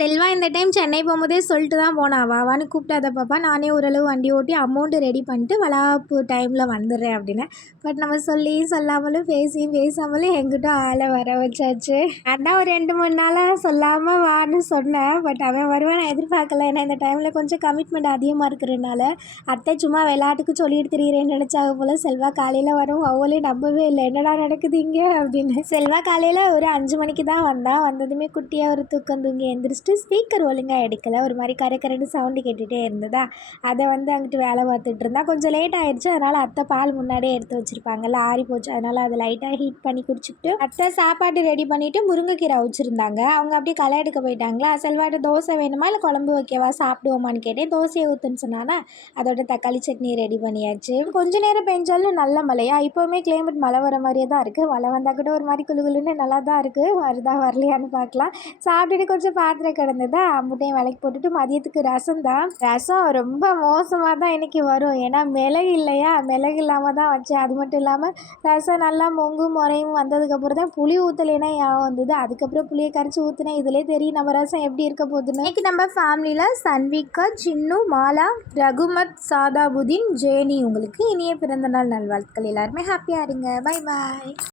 செல்வா இந்த டைம் சென்னை போகும்போதே சொல்லிட்டு தான் போனா. வாவான்னு கூப்பிட்டாத பாப்பா. நானே ஓரளவு வண்டி ஓட்டி அமௌண்ட்டு ரெடி பண்ணிட்டு வளாப்பு டைமில் வந்துடுறேன் அப்படின்னு. பட் நம்ம சொல்லி சொல்லாமலும் பேசி பேசாமலும் எங்கிட்ட ஆளை வர வச்சாச்சு. அதான் ஒரு ரெண்டு மூணு நாளாக சொல்லாமல் வான்னு சொன்னேன். பட் அவன் வருவான் நான் எதிர்பார்க்கல. ஏன்னா இந்த டைமில் கொஞ்சம் கமிட்மெண்ட் அதிகமாக இருக்கிறதுனால அத்தை சும்மா விளையாட்டுக்கு சொல்லிட்டு தெரியுறேன்னு நினச்சாக போல். செல்வா காலையில் வரும். அவளே நம்பவே இல்லை. என்னடா நடக்குது இங்கே அப்படின்னு. செல்வா காலையில் ஒரு அஞ்சு மணிக்கு தான் வந்தா. வந்ததுமே குட்டியாக ஒரு தூக்கம் தூங்கி எந்திரிச்சிட்டு ஸ்பீக்கர் ஒழுங்காக எடுக்கலை. ஒரு மாதிரி கரை கரைன்னு சவுண்டு கேட்டுகிட்டே இருந்ததா? அதை வந்து அங்கிட்டு வேலை பார்த்துட்டு இருந்தா. கொஞ்சம் லேட் ஆயிடுச்சு. அதனால் அத்தை பால் முன்னாடியே எடுத்து வச்சுருப்பாங்கல்ல ஆறி போச்சு. அதனால் அதை லைட்டாக ஹீட் பண்ணி குடிச்சிட்டு அத்தை சாப்பாடு ரெடி பண்ணிவிட்டு முருங்கைக்கீரை அவிச்சிருந்தாங்க. அவங்க அப்படியே களை எடுக்க போயிட்டாங்களா? செல்வாட்டு தோசை வேணுமா? இல்லை குழம்பு வைக்கவா? சாப்பிடுவோமான்னு கேட்டேன். தோசையை ஊற்றுன்னு சொன்னானா அதோட தக்காளி சட்னி ரெடி பண்ணியாச்சு. கொஞ்ச நேரம் பெஞ்சாலும் நல்ல மழையா? இப்போவுமே கிளைமேட் மழை வர மாதிரியே தான் இருக்குது மழை வந்தால் கூட ஒரு மாதிரி குளுகுலுன்னு நல்லா தான் இருக்குது வருதா வரலையான்னு பார்க்கலாம். சாப்பிட்டுட்டு கொஞ்சம் பாத்திரம் கிடந்ததா முட்டையும் விலைக்கு போட்டுட்டு மதியத்துக்கு ரசம் தான் ரசம் ரொம்ப மோசமாக தான் இன்றைக்கி வரும். ஏன்னா மிளகு இல்லையா? மிளகு இல்லாமல் தான் வச்சேன். அது மட்டும் இல்லாமல் ரசம் நல்லா மொங்கும் முறையும் வந்ததுக்கப்புறம் தான் புளி ஊற்றலைன்னா ஞாபகம் வந்தது. அதுக்கப்புறம் புளியை கரைச்சி ஊற்றினேன் இதிலே தெரியும் நம்ம ரசம் எப்படி இருக்க போகுதுன்னு. இன்றைக்கி நம்ம ஃபேமிலியில் சன்விகா சின்னு மாலா ரகுமத் சாதாபுதீன் ஜேனி உங்களுக்கு இனிய பிறந்தநாள் நல்வாழ்த்துக்கள். எல்லாருமே ஹாப்பியாக இருங்க. Bye bye